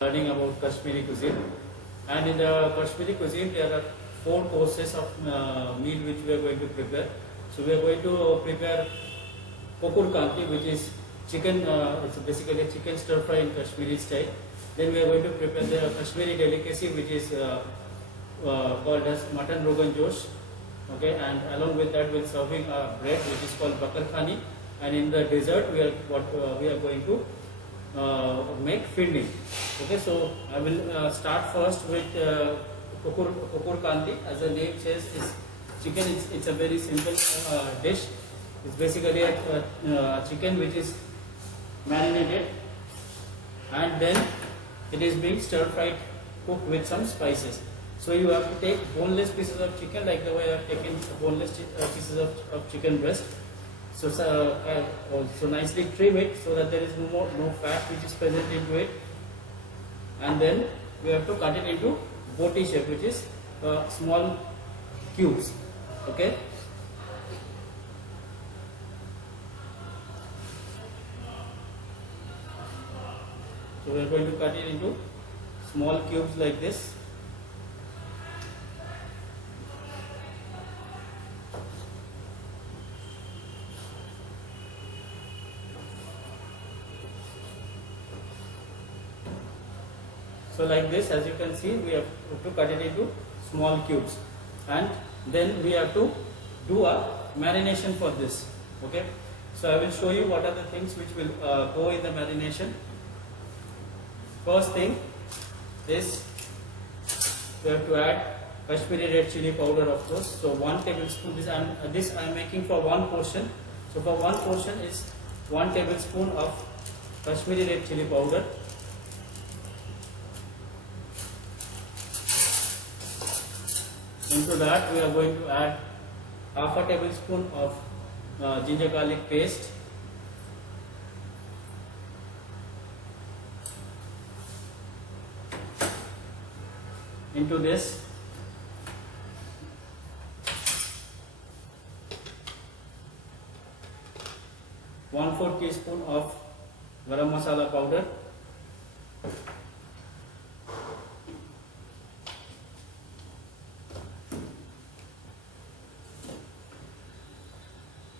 Learning about Kashmiri cuisine, and in the Kashmiri cuisine there are 4 courses of meal which we are going to prepare. So we are going to prepare kokur kanti, which is chicken. It's basically a chicken stir fry in Kashmiri style. Then we are going to prepare the Kashmiri delicacy, which is called as mutton rogan josh. Okay, and along with that we're serving a bread which is called bakar khani, and in the dessert we are going to make filling. Okay, so I will start first with kokur kanti. As the name says, is chicken. It's a very simple dish. It's basically a chicken which is marinated, and then it is being stir fried, cooked with some spices. So you have to take boneless pieces of chicken, like the way I have taken boneless pieces of chicken breast. So nicely trim it so that there is no fat which is present into it, and then we have to cut it into boti shape, which is small cubes. Okay. So we are going to cut it into small cubes like this. So like this, as you can see, we have to cut it into small cubes, and then we have to do a marination for this. Okay, so I will show you what are the things which will go in the marination. First thing is we have to add Kashmiri red chili powder, of course. So 1 tablespoon. This I am making for 1 portion. So for 1 portion is 1 tablespoon of Kashmiri red chili powder. Into that we are going to add half a tablespoon of ginger garlic paste, into this one-fourth teaspoon of garam masala powder,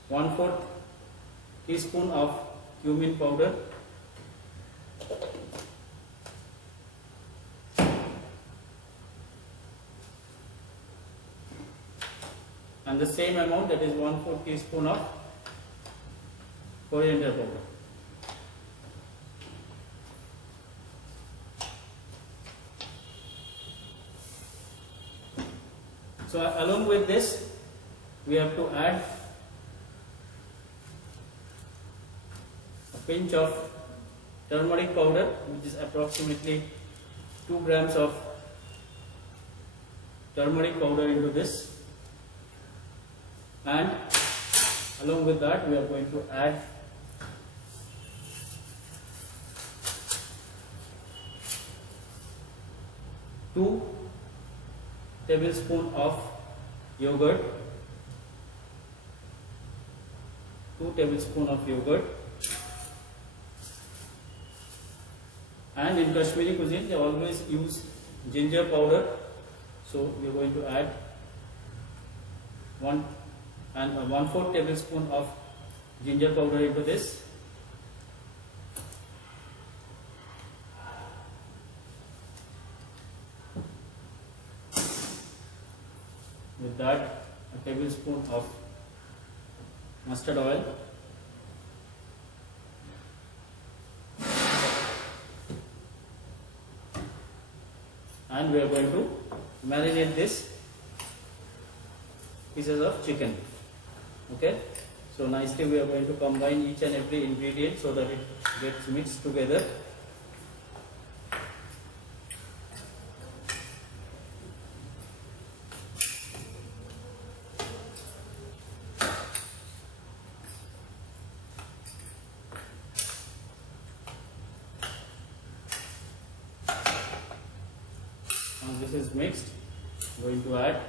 one-fourth teaspoon of cumin powder, and the same amount, that is 1/4 teaspoon of coriander powder. So along with this we have to add a pinch of turmeric powder, which is approximately 2 grams of turmeric powder into this, and along with that we are going to add two tablespoons of yogurt, 2 tablespoons of yogurt. And in Kashmiri cuisine they always use ginger powder, so we are going to add 1/4 tablespoon of ginger powder into this. With that, a tablespoon of mustard oil, and we are going to marinate this pieces of chicken. Okay, so nicely we are going to combine each and every ingredient so that it gets mixed together. Once this is mixed, I'm going to add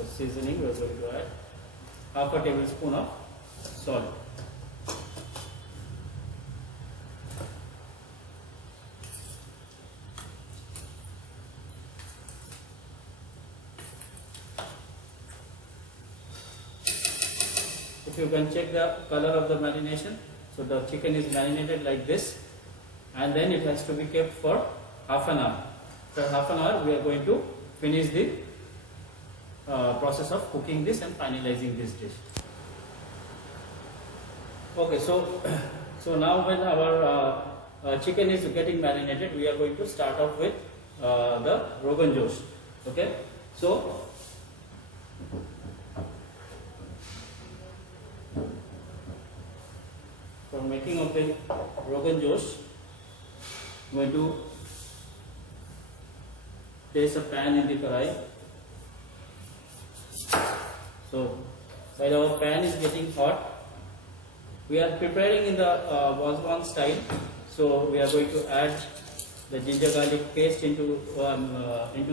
for seasoning, we are going to add half a tablespoon of salt. If you can check the color of the marination, so the chicken is marinated like this, and then it has to be kept for half an hour. For half an hour we are going to finish the process of cooking this and finalizing this dish. Okay, so now when our chicken is getting marinated, we are going to start off with the Rogan Josh. Okay, so for making of the Rogan Josh, I'm going to place a pan in the karai. So while our pan is getting hot, we are preparing in the Wazwan style. So we are going to add the ginger garlic paste into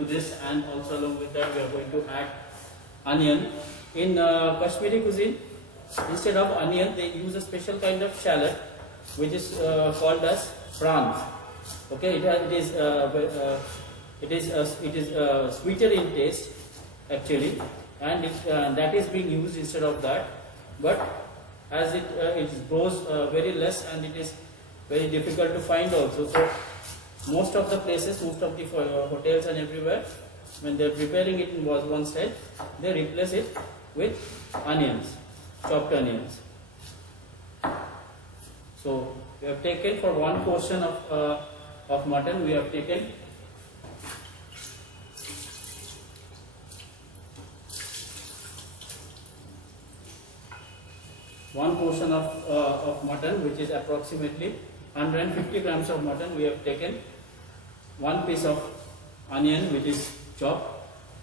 this, and also along with that we are going to add onion. In Kashmiri cuisine, instead of onion they use a special kind of shallot which is called as prawn. Okay, it is sweeter in taste actually, and that is being used instead of that. But as it grows very less, and it is very difficult to find also. So most of the places, most of the hotels and everywhere, when they are preparing it in Wazwan style, they replace it with onions, chopped onions. So we have taken for one portion of mutton, we have taken one portion of mutton, which is approximately 150 grams of mutton. We have taken one piece of onion which is chopped,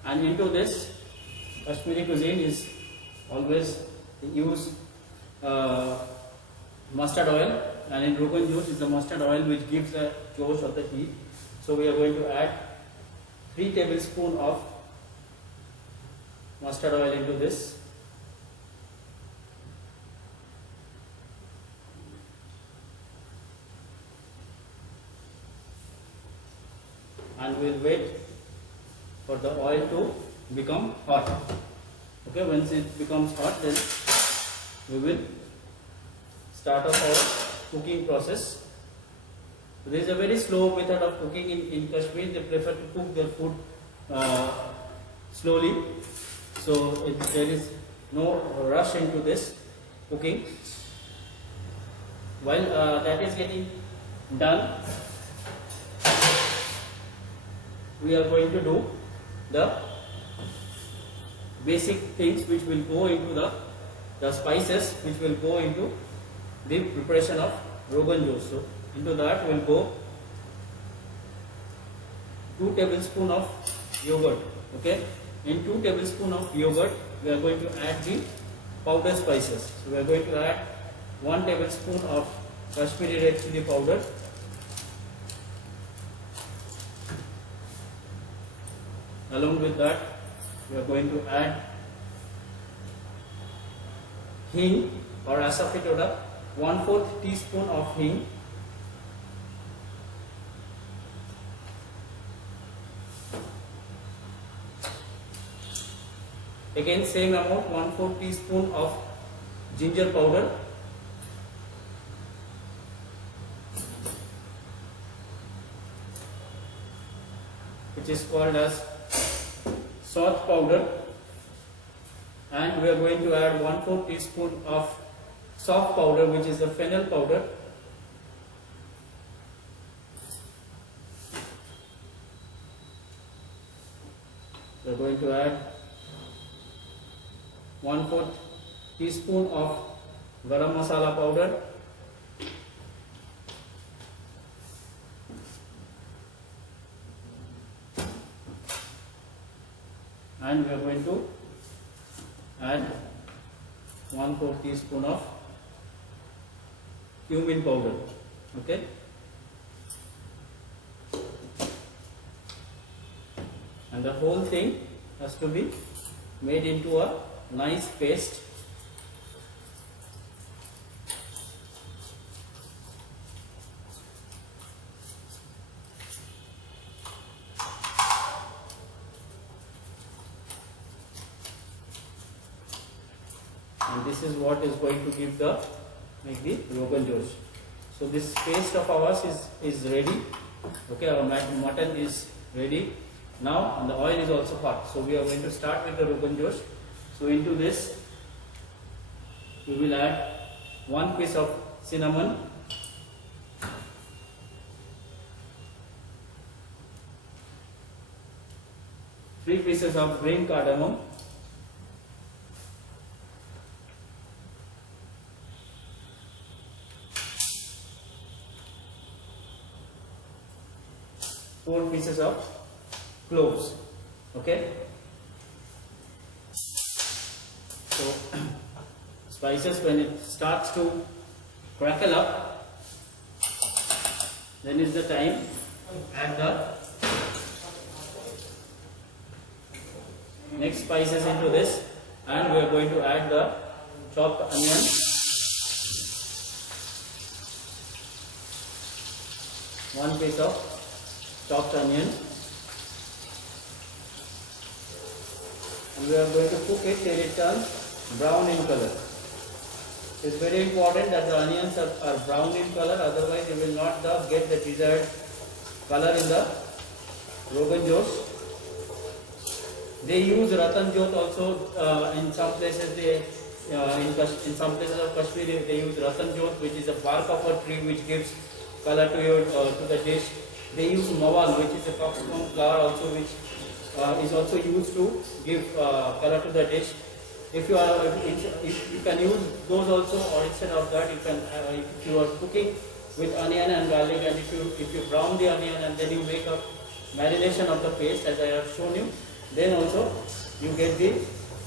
and into this Kashmiri cuisine is always use mustard oil, and in Rogan Josh is the mustard oil which gives the josh of the heat. So we are going to add 3 tablespoons of mustard oil into this. And we will wait for the oil to become hot. Okay, once it becomes hot, then we will start off our cooking process. So this is a very slow method of cooking in Kashmir. They prefer to cook their food slowly. So there is no rush into this cooking. While that is getting done, we are going to do the basic things which will go into the spices which will go into the preparation of Rogan Josh. So into that will go 2 tablespoons of yogurt. Okay, in 2 tablespoons of yogurt we are going to add the powder spices. So we are going to add 1 tablespoon of Kashmiri red chili powder, along with that we are going to add hing or asafoetida, 1/4 teaspoon of hing, again same amount, 1/4 teaspoon of ginger powder, which is called as salt powder, and we are going to add 1/4 teaspoon of soft powder, which is the fennel powder. We are going to add 1/4 teaspoon of garam masala powder, and we are going to add 1/4 teaspoon of cumin powder. Okay, and the whole thing has to be made into a nice paste. And this is what is going to give the make the Rogan Josh. So this paste of ours is ready. Okay, our mutton is ready now, and the oil is also hot. So we are going to start with the Rogan Josh. So into this we will add 1 piece of cinnamon, 3 pieces of green cardamom, 4 pieces of cloves. Okay, so spices, when it starts to crackle up, then is the time add the next spices into this, and we are going to add the chopped onion, one piece of chopped onion, and we are going to cook it till it turns brown in color. It is very important that the onions are brown in color, otherwise you will not get the desired color in the Rogan Josh. They use Ratan Jot also in some places. In some places of Kashmir they use Ratan Jot, which is a bark of a tree which gives color to the dish. They use mawal, which is a cardamom flower also, which is also used to give color to the dish. If you can use those also, or instead of that, you can if you are cooking with onion and garlic, and if you brown the onion and then you make a marination of the paste as I have shown you, then also you get the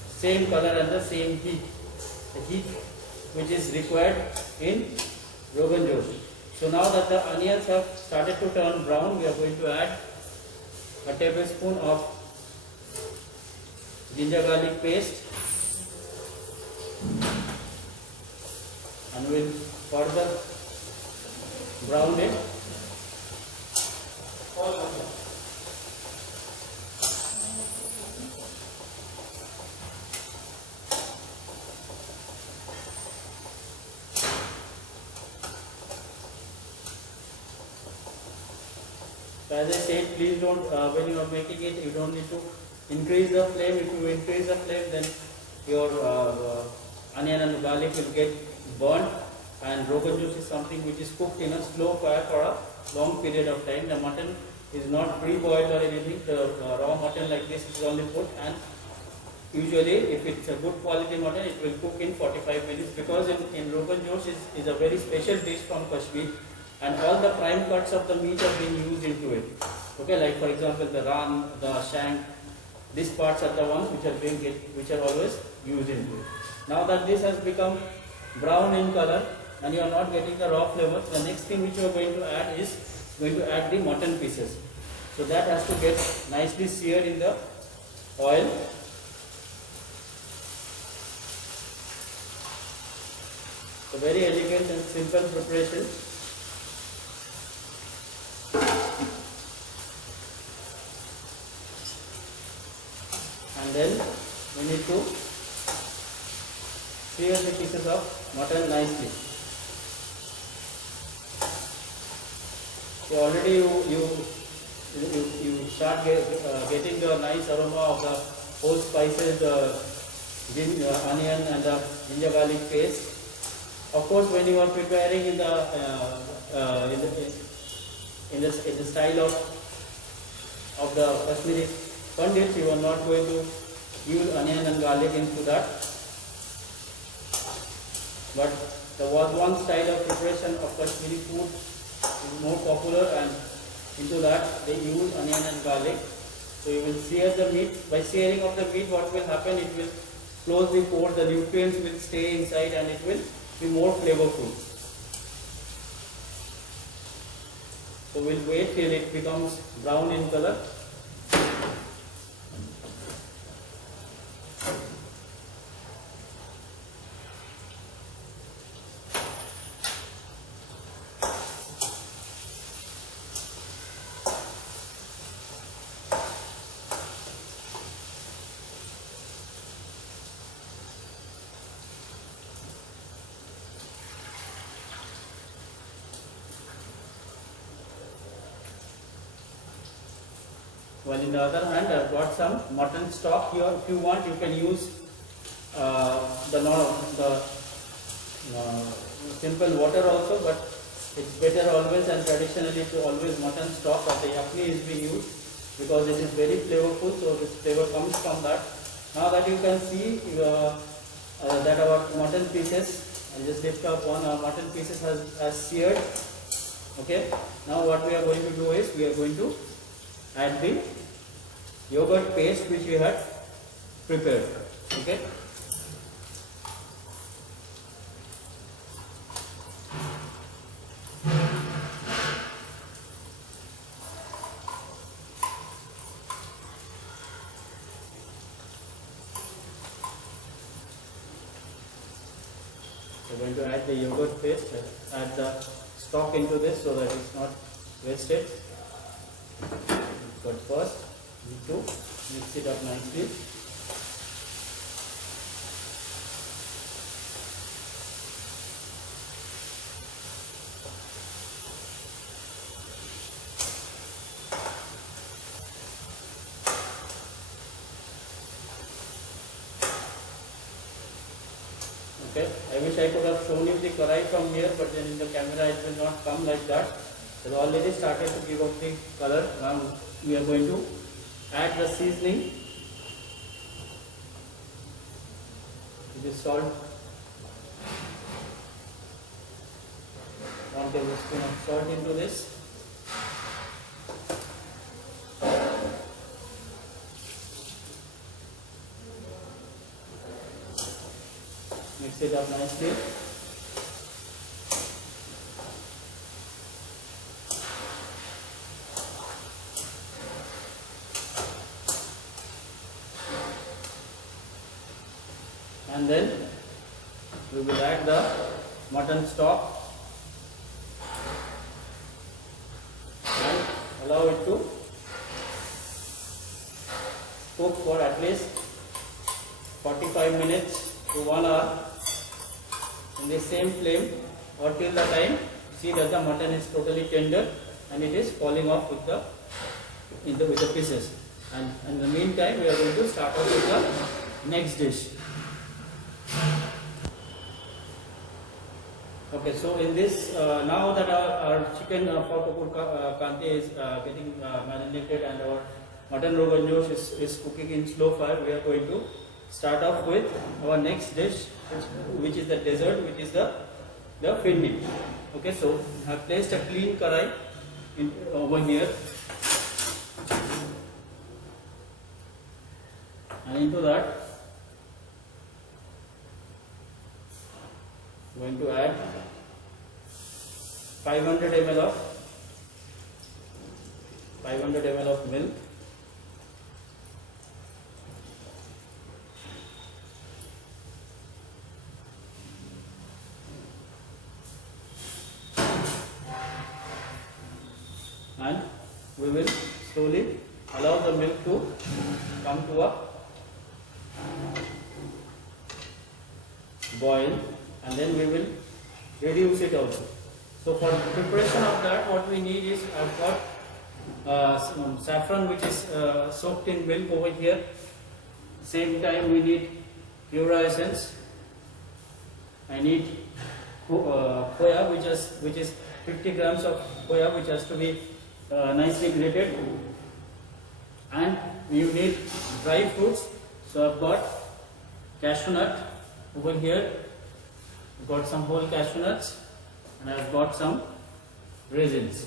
same color and the same heat, the heat which is required in Rogan Josh. So now that the onions have started to turn brown, we are going to add a tablespoon of ginger garlic paste, and we will further brown it. So as I said, please don't, when you are making it, you don't need to increase the flame. If you increase the flame, then your onion and garlic will get burnt, and Rogan Josh is something which is cooked in a slow fire for a long period of time. The mutton is not pre-boiled or anything. The raw mutton like this is only put, and usually if it's a good quality mutton, it will cook in 45 minutes, because in Rogan Josh is a very special dish from Kashmir, and all the prime cuts of the meat are being used into it. Okay, like for example the ran, the shank, these parts are the ones which are always used into it. Now that this has become brown in color and you are not getting the raw flavor, the next thing which you are going to add is the mutton pieces. So that has to get nicely seared in the oil. So very elegant and simple preparation. And then we need to sear the pieces of mutton nicely. So already you start getting the nice aroma of the whole spices, the onion and the ginger garlic paste. Of course, when you are preparing in the style of the Kashmiri Pandits, you are not going to use onion and garlic into that. But there was one style of preparation of Kashmiri food is more popular, and into that they use onion and garlic. So you will sear the meat. By searing of the meat, what will happen? It will close the pores, the nutrients will stay inside, and it will be more flavorful. So we'll wait till it becomes brown in color. while in the other hand I've got some mutton stock here. If you want, you can use the simple water also, but it's better always, and traditionally to always mutton stock or the yakni is being used because it is very flavorful. So this flavor comes from that. Now that you can see that our mutton pieces, I just lift up one, our mutton pieces has seared. Okay. Now what we are going to do is we are going to add the yogurt paste which we had prepared. Okay. We're going to add the yogurt paste, add the stock into this so that it's not wasted. But first, we need to mix it up nicely. Okay, I wish I could have shown you the karai from here, but then in the camera it will not come like that. It has already started to give up the color. Now we are going to add the seasoning. It is salt. 1 tablespoon of salt into this. Mix it up nicely. And then we will add the mutton stock and allow it to cook for at least 45 minutes to 1 hour in the same flame, or till the time see that the mutton is totally tender and it is falling off with the pieces. And in the meantime, we are going to start off with the next dish. Okay, so in this, now that our chicken for Kokur Kanti is getting marinated and our mutton rogan josh is cooking in slow fire, we are going to start off with our next dish, which is the dessert, which is the firni. Okay, so I have placed a clean karai over here, and into that I am going to add 500 ml of milk. And we will slowly allow the milk to come to a boil, and then we will reduce it also. So for preparation of that, what we need is, I've got some saffron which is soaked in milk over here. Same time we need Pura essence. I need khoya, which is 50 grams of khoya, which has to be nicely grated, and you need dry fruits. So I've got cashew nut over here, I've got some whole cashew nuts, and I've got some raisins.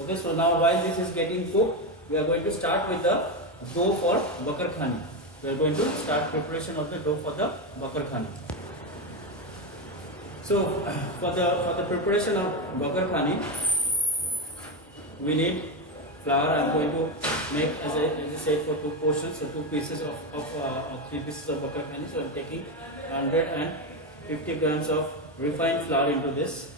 Okay, so now while this is getting cooked, we are going to start with the dough for bakar khani. We are going to start preparation of the dough for the bakar khani. So for the preparation of bakar khani, we need flour. I am going to make, as I said, for 2 portions, so 2 pieces of 3 pieces of bakar khani. So I am taking 150 grams of refined flour into this.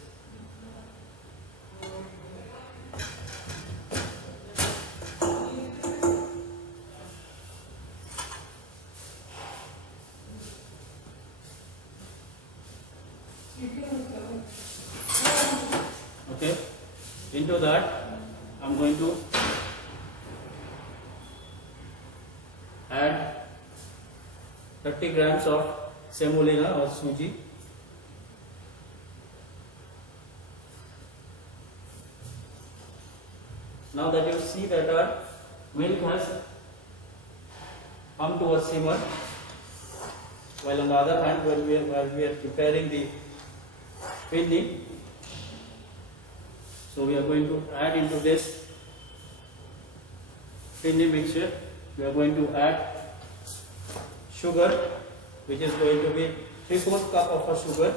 Okay, into that I am going to add 30 grams of semolina or suji. Now that you see that our milk has come to a simmer, while on the other hand, while we are preparing the pinni, so we are going to add into this pinni mixture, we are going to add sugar, which is going to be 3/4 cup of a sugar.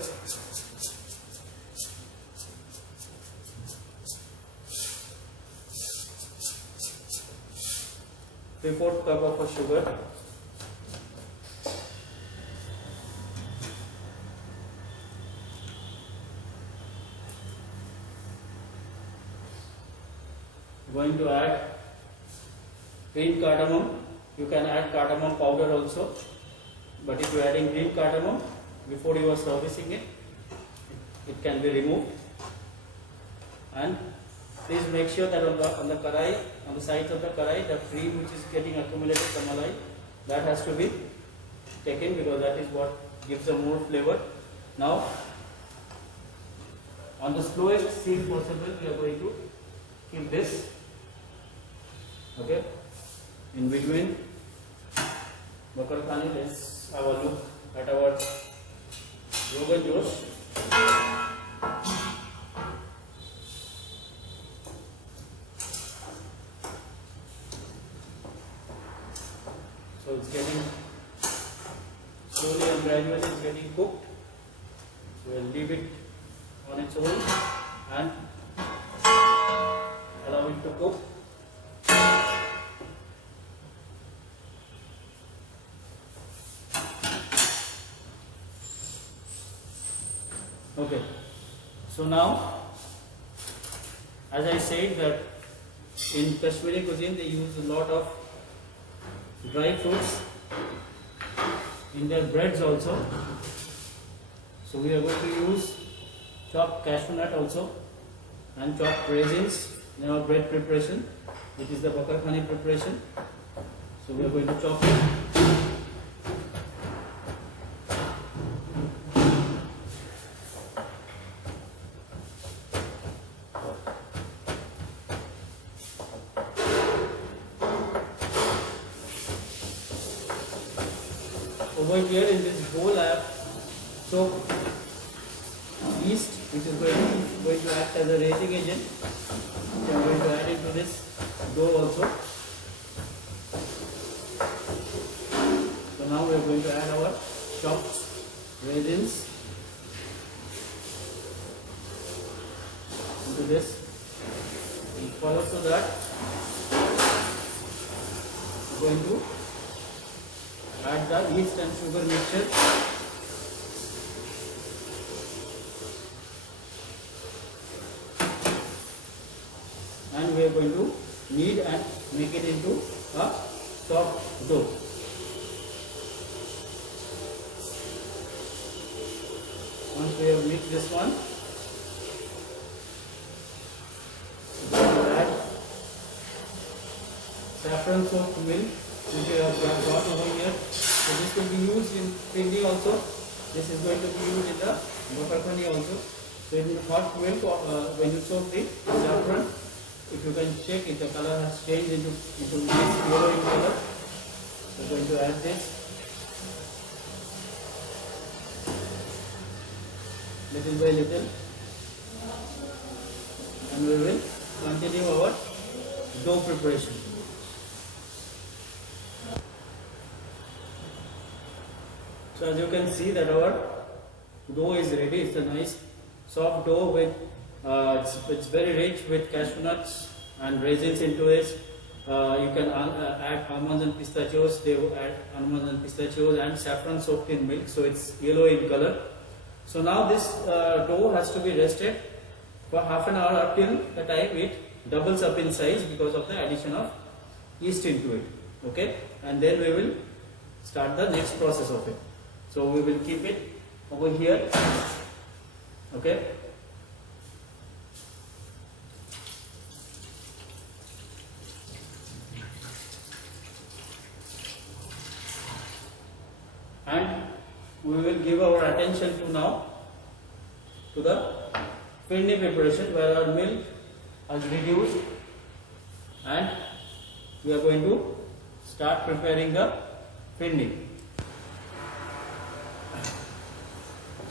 Three-fourth cup of a sugar. Going to add green cardamom. You can add cardamom powder also, but if you are adding green cardamom before you are servicing it, it can be removed. And please make sure that on the karai, on the sides of the karai, the cream which is getting accumulated, the malai, that has to be taken, because that is what gives a more flavor. Now, on the slowest speed possible, we are going to keep this. Okay, in between bakar khani, let's have a look at our Rogan Josh. So it's getting slowly and gradually it's getting cooked. So we'll leave it on its own and allow it to cook. Okay, so now, as I said that in Kashmiri cuisine they use a lot of dry fruits in their breads also. So we are going to use chopped cashew nut also and chopped raisins in our bread preparation, which is the bakar khani preparation. So we are going to chop it. Over here in this bowl I have soaked yeast, which is going to act as a raising agent. So I am going to add into this dough also. So now we are going to add our chopped raisins into this. And follow to that, we are going to add the yeast and sugar mixture. And we are going to knead and make it into a soft dough. Once we have mixed this one, we will add saffron soaked milk, which we have got over here. So this will be used in pindi also. This is going to be used in the bakar khani also. So in hot milk, when you soak the saffron, if you can check if the color has changed into nice yellow in color. We are going to add this little by little, and we will continue our dough preparation. So as you can see that our dough is ready. It's a nice soft dough with it's very rich with cashew nuts and raisins into it. You can add almonds and pistachios. They will add almonds and pistachios and saffron soaked in milk, so it's yellow in color. So now this dough has to be rested for half an hour up till the time it doubles up in size because of the addition of yeast into it. Okay, and then we will start the next process of it. So we will keep it over here. Okay. we will give our attention to now to the finny preparation, where our milk has reduced and we are going to start preparing the finny.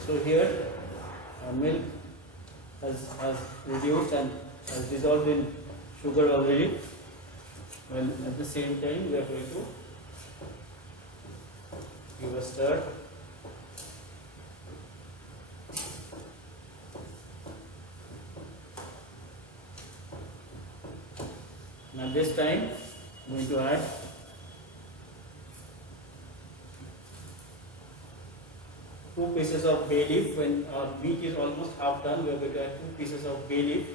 So here our milk has reduced and has dissolved in sugar already. Well, at the same time we are going to give a stir. And at this time I am going to add two pieces of bay leaf. When our meat is almost half done, we are going to add 2 pieces of bay leaf,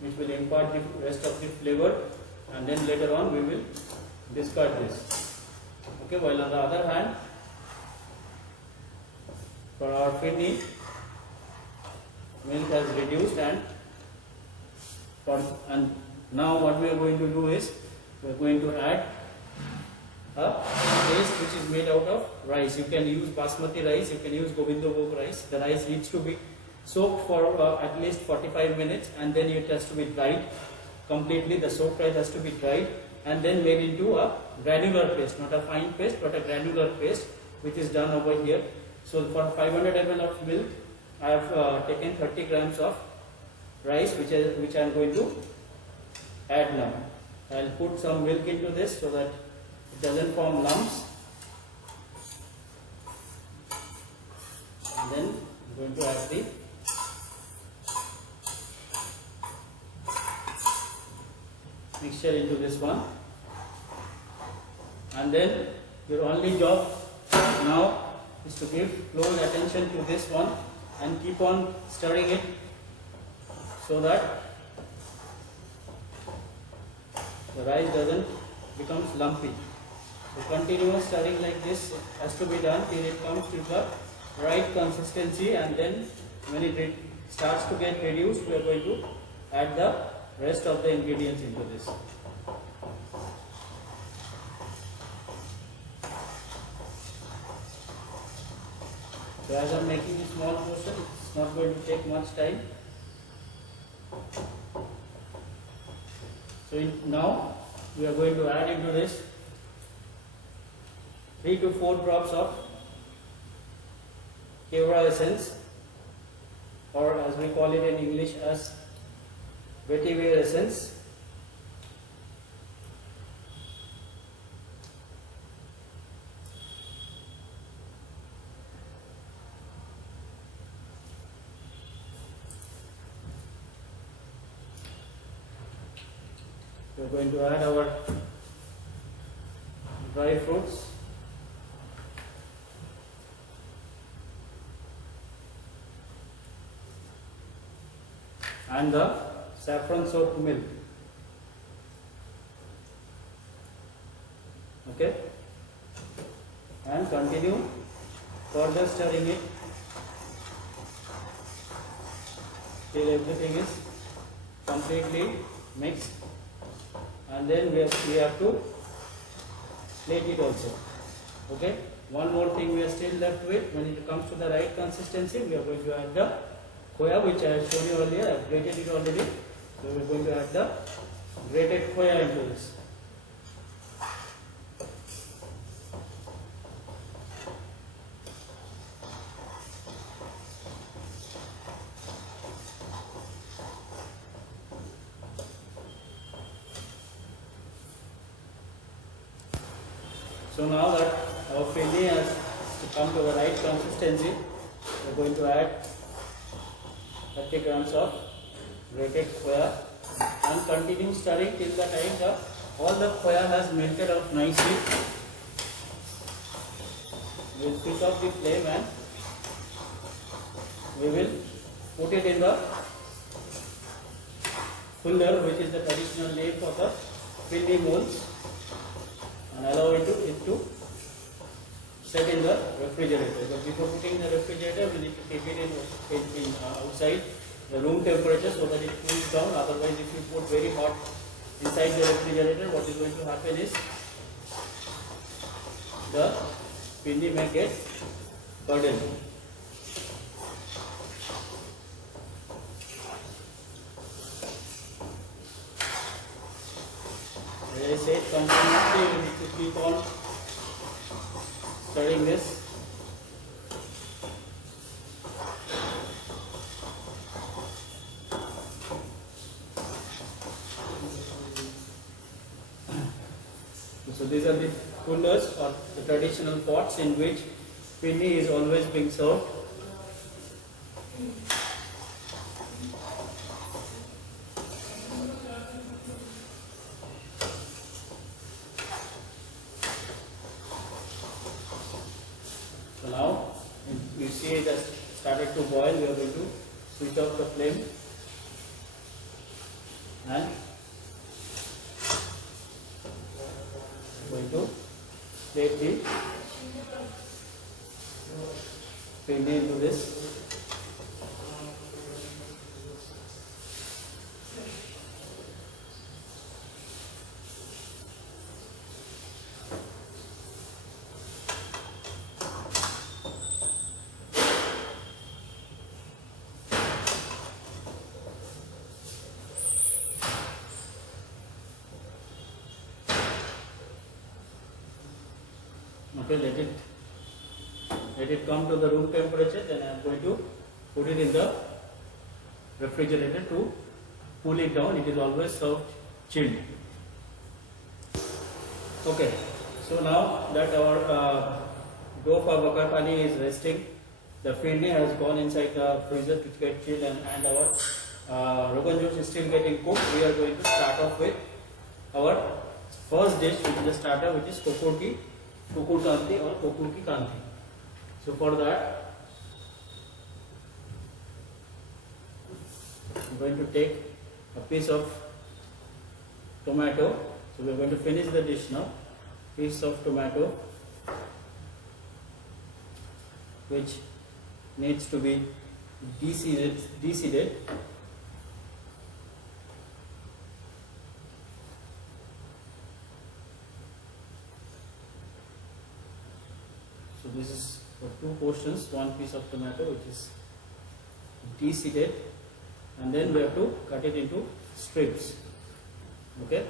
which will impart the rest of the flavor, and then later on we will discard this. Okay, while on the other hand, for our finny, milk has reduced and now what we are going to do is we are going to add a paste which is made out of rice. You can use basmati rice, you can use Govindabhog rice. The rice needs to be soaked for at least 45 minutes, and then it has to be dried completely. The soaked rice has to be dried and then made into a granular paste, not a fine paste but a granular paste, which is done over here. So for 500 ml of milk, I have taken 30 grams of rice, which I am going to add now. I will put some milk into this so that it doesn't form lumps, and then I am going to add the mixture into this one, and then your only job now is to give close attention to this one and keep on stirring it so that the rice doesn't becomes lumpy. So continuous stirring like this has to be done till it comes to the right consistency, and then when it starts to get reduced, we are going to add the rest of the ingredients into this. So as I am making a small portion, it's not going to take much time. So now we are going to add into this 3 to 4 drops of kevra essence, or as we call it in English as vetiver essence. We are going to add our dry fruits, and the saffron soaked milk. Okay, and continue further stirring it till everything is completely mixed, and then we have to plate it also. Okay, one more thing we are still left with. When it comes to the right consistency, we are going to add the khoya, which I have shown you earlier. I have grated it already. So we are going to add the grated khoya into this. So now that our finny has come to the right consistency, we are going to add 30 grams of grated khoya and continue stirring till the time all the khoya has melted out nicely. We will switch off the flame and we will put it in the fuller, which is the traditional name for the finny molds, and allow it to set in the refrigerator. But before putting in the refrigerator, we need to keep it in outside the room temperature so that it cools down. Otherwise, if you put very hot inside the refrigerator, what is going to happen is the pinny may get burdened. As I said, continuously we need to keep on studying this. So these are the coolers or the traditional pots in which pinny is always being served. So now you see it has started to boil. We are going to switch off the flame and going to take the pinny into this. Okay, let it come to the room temperature. Then I am going to put it in the refrigerator to cool it down. It is always served chilled. Okay, so now that our dough for bakar pani is resting, the pinny has gone inside the freezer to get chilled, and our rogan josh is still getting cooked. We are going to start off with our first dish, which is the starter, which is kukur kanti or kukur ki kanti. So for that, I'm going to take a piece of tomato. So we are going to finish the dish now. Piece of tomato, which needs to be de-seeded. So this is for two portions, one piece of tomato which is de-seeded, and then we have to cut it into strips. Okay.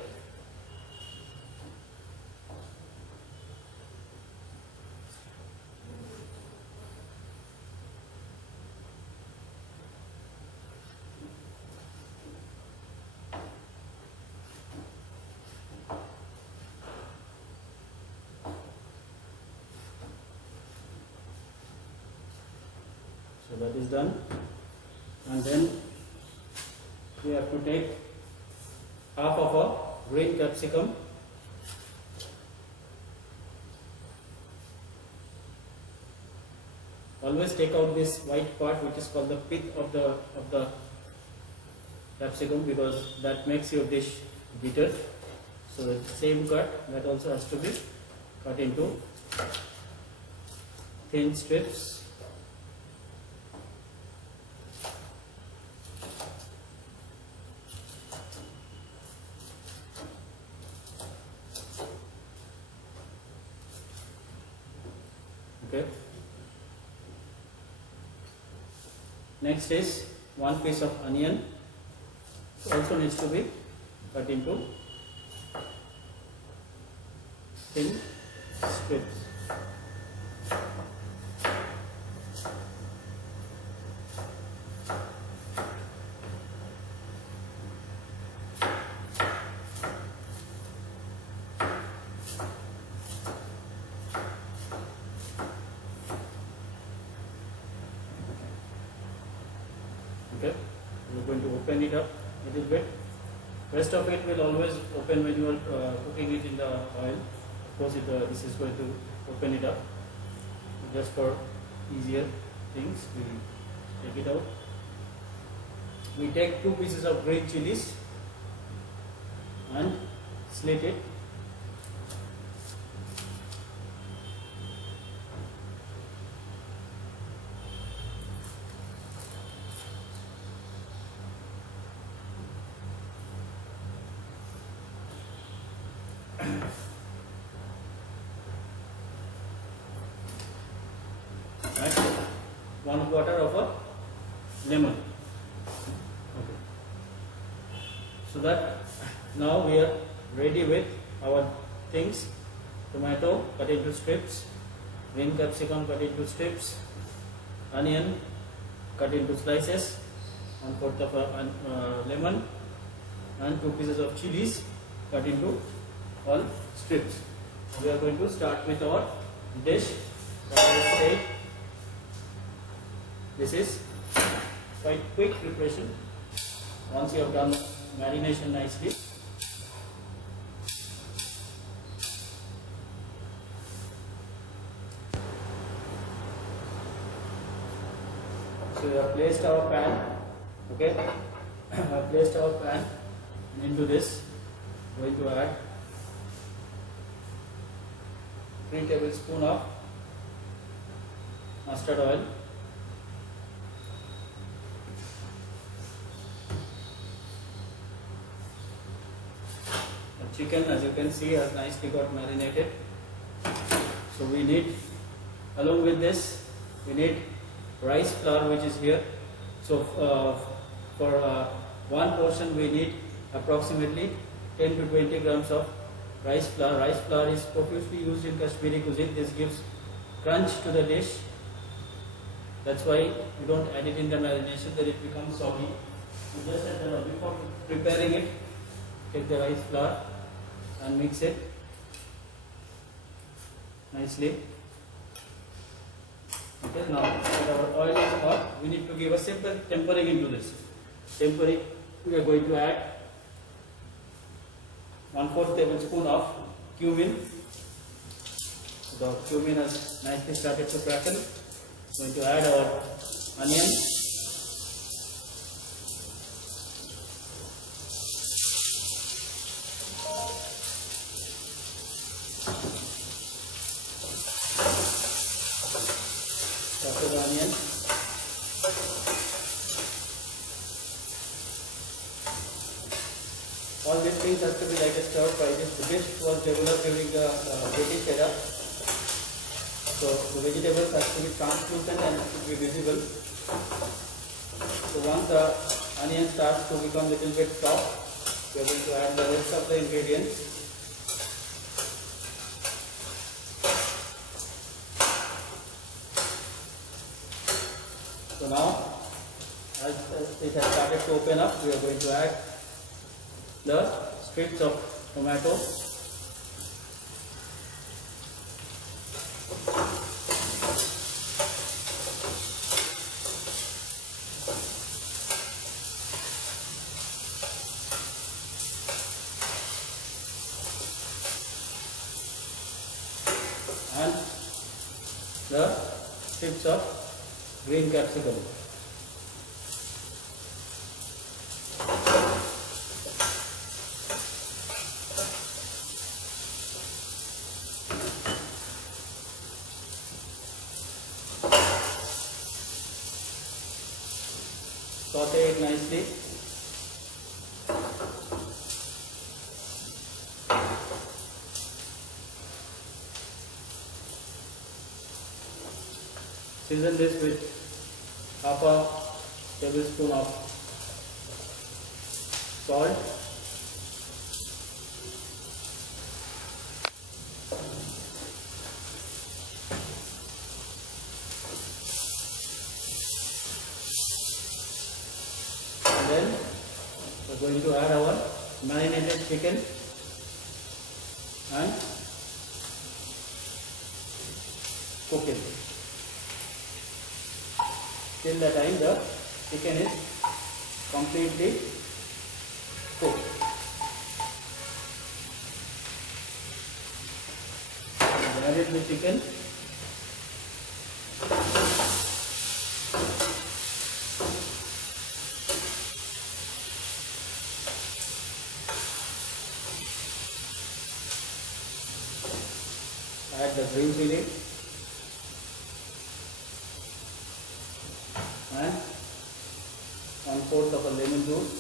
So that is done, and then we have to take half of a green capsicum, always take out this white part which is called the pith of the capsicum, because that makes your dish bitter. So the same cut, that also has to be cut into thin strips. Okay. Next is one piece of onion, also needs to be cut into thin strips. Okay, we're going to open it up a little bit. Rest of it will always open when you are cooking it in the oil. Of course, this is going to open it up. Just for easier things, we take it out. We take 2 pieces of green chilies and slit it. and 1/4 of a lemon. Okay. So that now we are ready with our things. Tomato cut into strips, green capsicum cut into strips, onion cut into slices, 1/4 of a lemon, and 2 pieces of chilies cut into all strips. We are going to start with our dish. This is quite quick preparation once you have done marination nicely. So we have placed our pan, okay, we have placed our pan, and into this going to add 3 tablespoons of mustard oil, the chicken, as you can see, has nicely got marinated. So we need, along with this, we need rice flour, which is here. So for one portion we need approximately 10 to 20 grams of rice flour. Rice flour is profusely used in Kashmiri cuisine. This gives crunch to the dish. That's why you don't add it in the marination, that it becomes soggy. You just add before preparing it, take the rice flour and mix it nicely. Okay, now that our oil is hot, we need to give a simple tempering into this. Tempering, we are going to add 1/4 tablespoon of cumin. The cumin has nicely started to crackle. Going to add our onion, sauteed onion, all these things have to be like a stir fry. This dish was developed during the British era. So the vegetables have to be translucent and should be visible. So once the onion starts to become a little bit soft, we are going to add the rest of the ingredients. So now, as it has started to open up, we are going to add the strips of tomato. And the strips of green capsicum. Saute it nicely. Season this with half a tablespoon of salt, and then we are going to add our marinated chicken and cook it till the time the chicken is completely cooked. Add the chicken. Add the green chili and 1/4 of a lemon juice.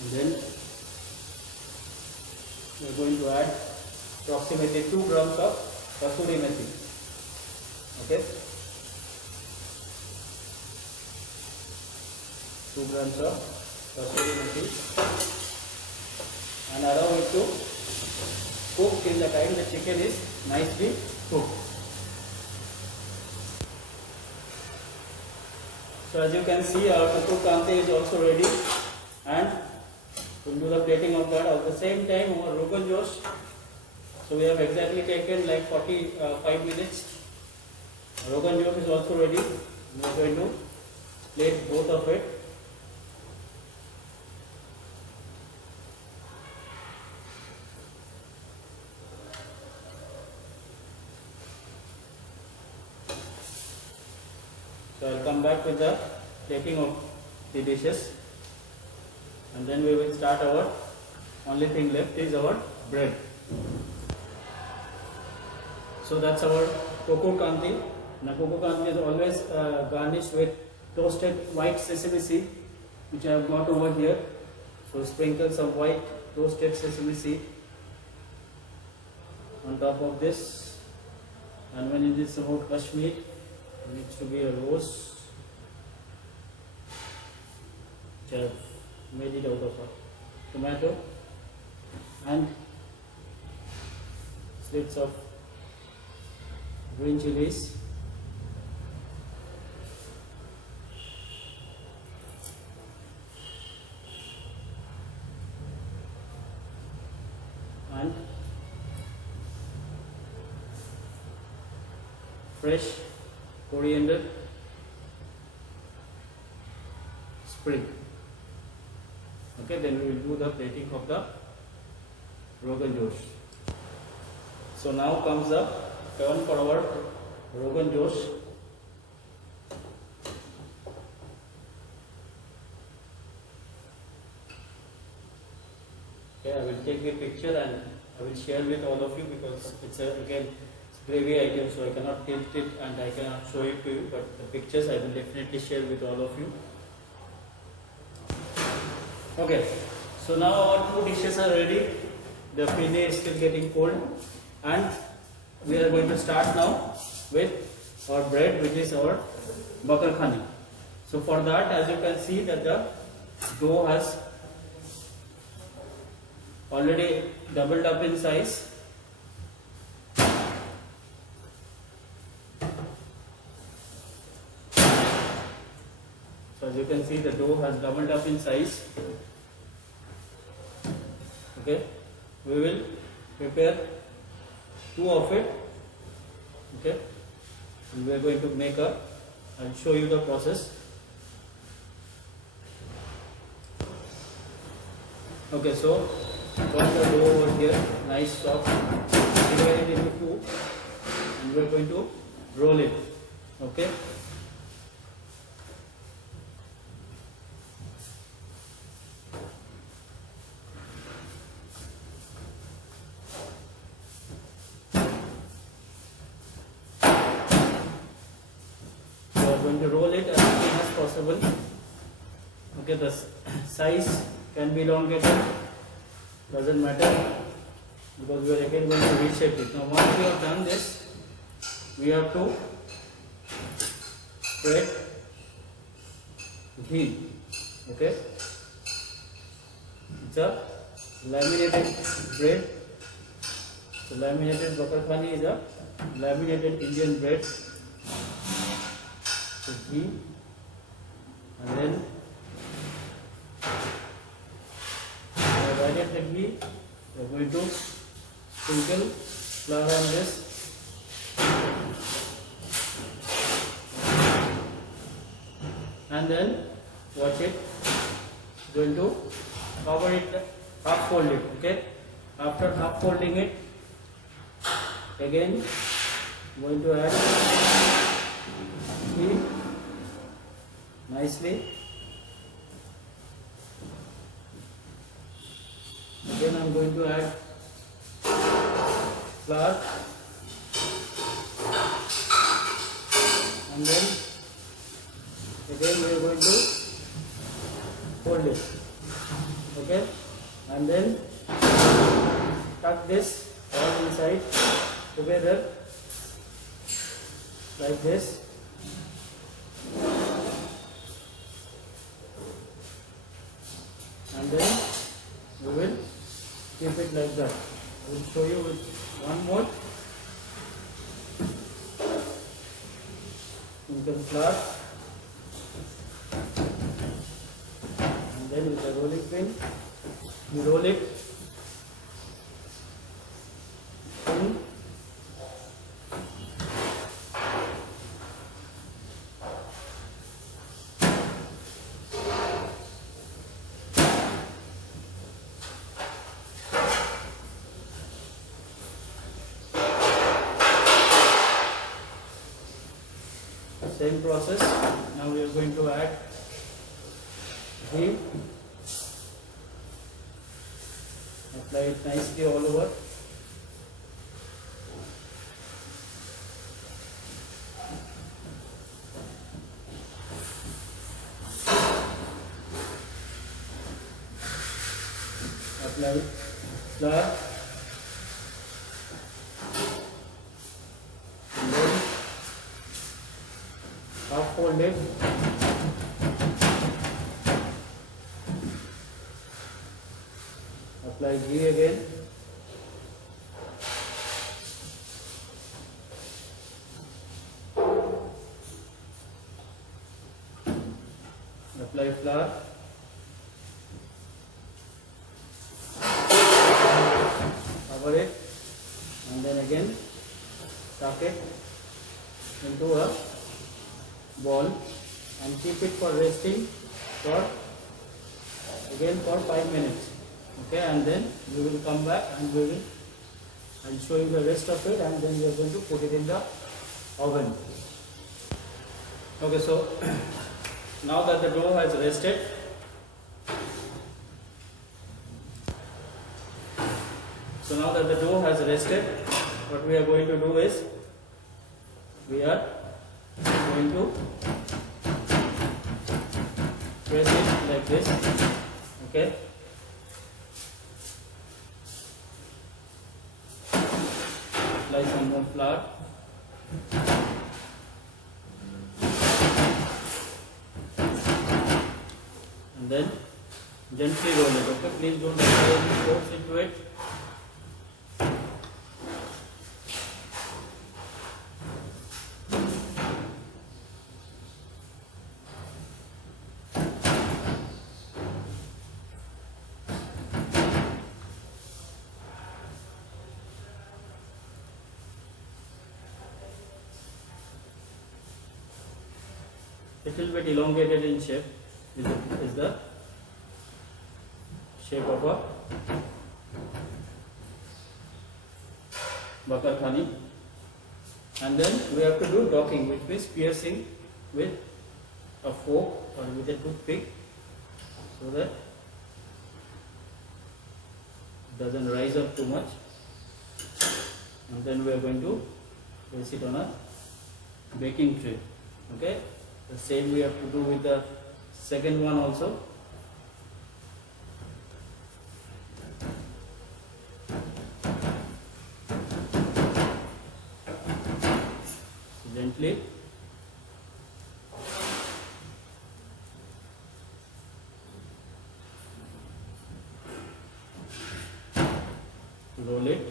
And then we are going to add approximately 2 grams of Kashmiri methi. Okay, 2 grams of Kashmiri methi, and allow it to cook till the time the chicken is nicely cooked. So as you can see, our kukur kante is also ready, and we'll do the plating of that. At the same time, our Rogan Josh. So we have exactly taken like 45 minutes. Rogan Josh is also ready. We are going to plate both of it. So I'll come back with the plating of the dishes, and then we will start our only thing left is our bread. So that's our kukur kanti. Now kukur kanti is always garnished with toasted white sesame seed, which I have got over here. So sprinkle some white toasted sesame seed on top of this, and when it is about Kashmir, it needs to be a rose, which I have made it out of a tomato, and slits of green chilies, and fresh coriander sprig. Okay, then we will do the plating of the Rogan Josh. So now comes the turn for our Rogan Josh. Okay, I will take the picture and I will share with all of you, because it's again gravy item, so I cannot tilt it and I cannot show it to you, but the pictures I will definitely share with all of you. Okay, so now our 2 dishes are ready. The filet is still getting cold, and we are going to start now with our bread, which is our bakar khani. So for that, as you can see that the dough has already doubled up in size. So as you can see, the dough has doubled up in size. Okay, we will prepare 2 of it. Okay, and we are going to make a, I'll show you the process. Okay, so got the dough over here, nice soft, divide it into 2, and we are going to roll it. Okay. Going to roll it as thin as possible. Okay, the size can be elongated, doesn't matter, because we are again going to reshape it. Now once we have done this, we have to spread ghee. Okay, it's a laminated bread. So laminated bakar khani is a laminated Indian bread. So ghee, and then divided the ghee, we are going to sprinkle flour on this, and then watch it, going to cover it, half fold it. Okay, after half folding it, again going to add ghee nicely. Again I am going to add flour, and then again we are going to fold it. Okay, and then tuck this all inside together like this. And then we will keep it like that. I will show you with one more. You can flap and then with the rolling pin you roll it in. Same process. Now we are going to add ghee. Apply it nicely all over. Apply flour. And then half fold it. Apply ghee again. Apply flour. Cover it and then again tuck it into a ball and keep it for resting for 5 minutes. Okay, and then we will come back and I'll show you the rest of it, and then we are going to put it in the oven. Okay, so now that the dough has rested, what we are going to do is we are going to press it like this. Okay, apply some more flour and then gently roll it. Okay, please don't apply any force into it. Little bit elongated in shape is the shape of a bakar khani, and then we have to do docking, which means piercing with a fork or with a toothpick so that it doesn't rise up too much, and then we are going to place it on a baking tray. Okay, the same we have to do with the second one also. So gently roll it.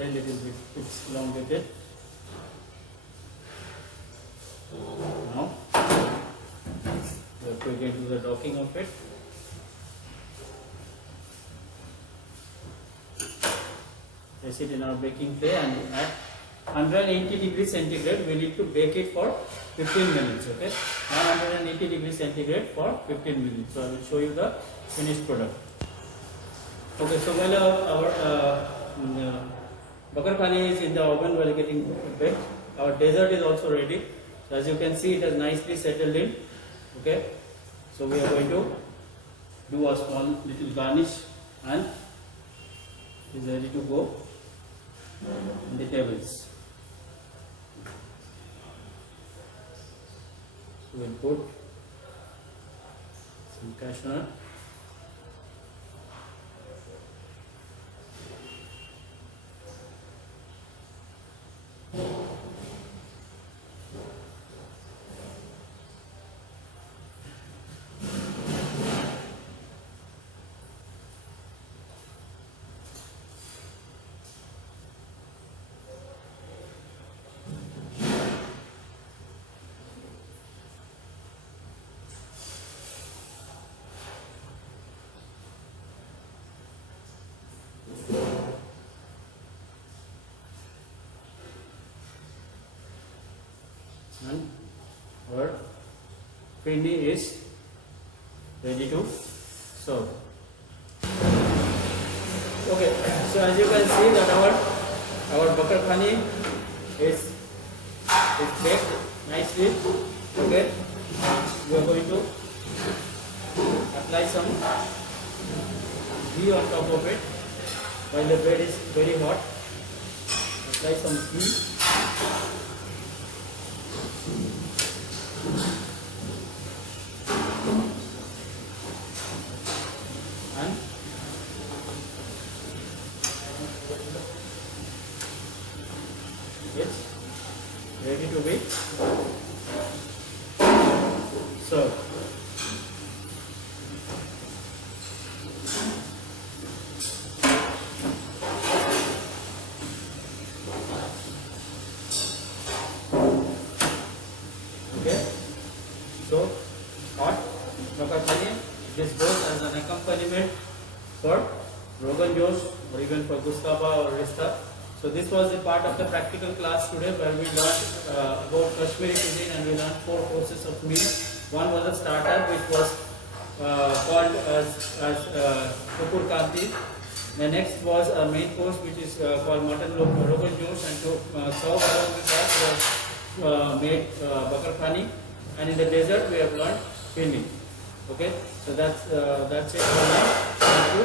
A little bit it's elongated. Now we have to get to the docking of it. Place it in our baking tray and at 180 degrees centigrade we need to bake it for 15 minutes. Okay, 180 degrees centigrade for 15 minutes. So I will show you the finished product. Okay, so while our bakar khani is in the oven while getting baked, our dessert is also ready. So as you can see, it has nicely settled in. Okay, so we are going to do a small little garnish, and is ready to go on the tables. So we'll put some cashew nut. And our pindy is ready to serve. Okay, so as you can see that our bakar khani is baked nicely. Okay, we are going to apply some ghee on top of it while the bread is very hot. Apply some ghee. And it's ready to be served. Okay, so hot bakar khani, this goes as an accompaniment for Rogan Josh or even for Gustava or Rista. So this was a part of the practical class today where we learned about Kashmiri cuisine, and we learned 4 courses of meal. One was a starter which was called as Kukur Kanti. The next was a main course which is called mutton Rogan Josh, and to serve along with that was made bakar khani, and in the dessert we have learned pinning. Okay, so that's it for now. Thank you.